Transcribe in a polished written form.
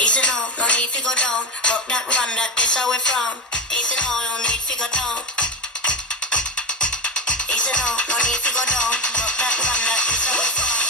Easy now, no need to go down. Walk that run, that is how we from. Easy now, no need to go down. Easy now, no need to go down. Walk that run, that is how we from.